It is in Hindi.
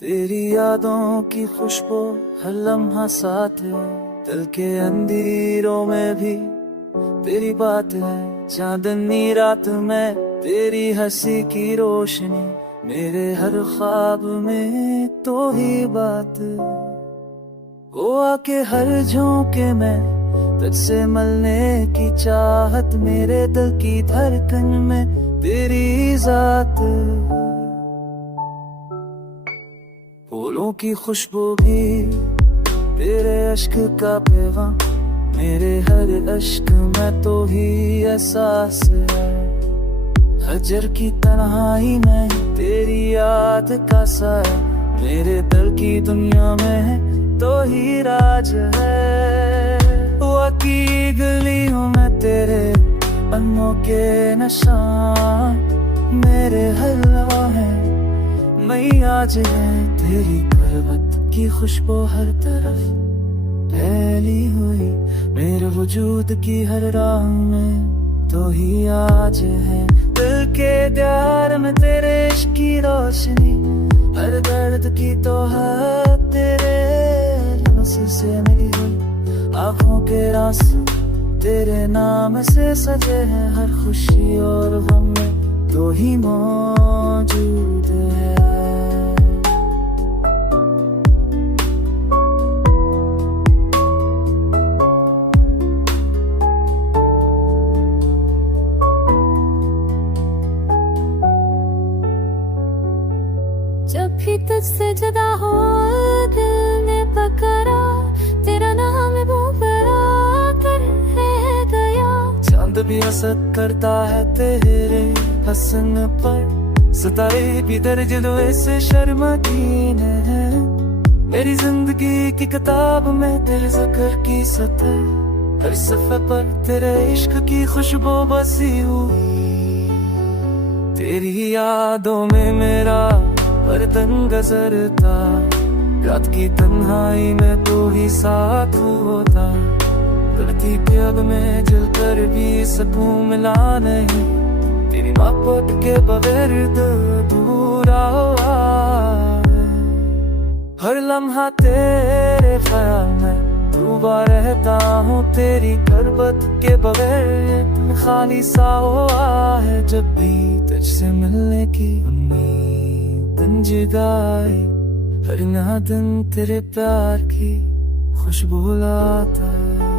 तेरी यादों की खुशबू हर लम्हा साथ है, दिल के अंधेरों में भी तेरी बात है। चांदनी रात में तेरी हंसी की रोशनी, मेरे हर ख्वाब में तो ही बात। वो आके हर झोंके में तुझसे मिलने की चाहत, मेरे दिल की धड़कन में तेरी जात। फूलों की खुशबू भी तेरे अश्क का पैगाम, मेरे हर अश्क में तो ही एहसास है। हजर की तन्हाई में तेरी याद का साया, मेरे दिल की दुनिया में तो ही राज है। वाकी गलियों में तेरे अनोखे निशान, मेरे हर लम्हे मैं आज है। तेरी पर्वत की खुशबू हर तरफ फैली हुई, मेरे वजूद की हर राह में तो ही आज है। दिल के द्वार में तेरे इश्क की रोशनी, हर दर्द की तो है तेरे लफ्ज़ से मिली हुई। आँखों के रास्ते तेरे नाम से सजे हैं, हर खुशी और गम में तो ही मौजूद है। जब भी तुझसे जुदा हो दिल ने पकड़ा, तेरा नाम है वो बड़ा कर रह गया। चांद भी हसद करता है तेरे हसन पर, सितारे भी दर्ज दुए से शर्मगीन है। मेरी जिंदगी की किताब में तेरे ज़िक्र की सतर, हर सफ़े पर तेरे इश्क की खुशबू बसी हुई। तेरी यादों में मेरा हर दिन गुजरता, रात की तन्हाई में तू ही साथ होता। धरती पे अब मैं जल कर भी सकूं मिला नहीं, तेरी मोहब्बत के बगैर अधूरा हुआ। हर लम्हा तेरे ख्याल में डूबा रहता हूँ, तेरी करबत के बगैर खाली सा हुआ है। जब भी तुझसे मिलने की उम्मीद जुदाई, हर ना दिन तेरे प्यार की खुशबू लाता है।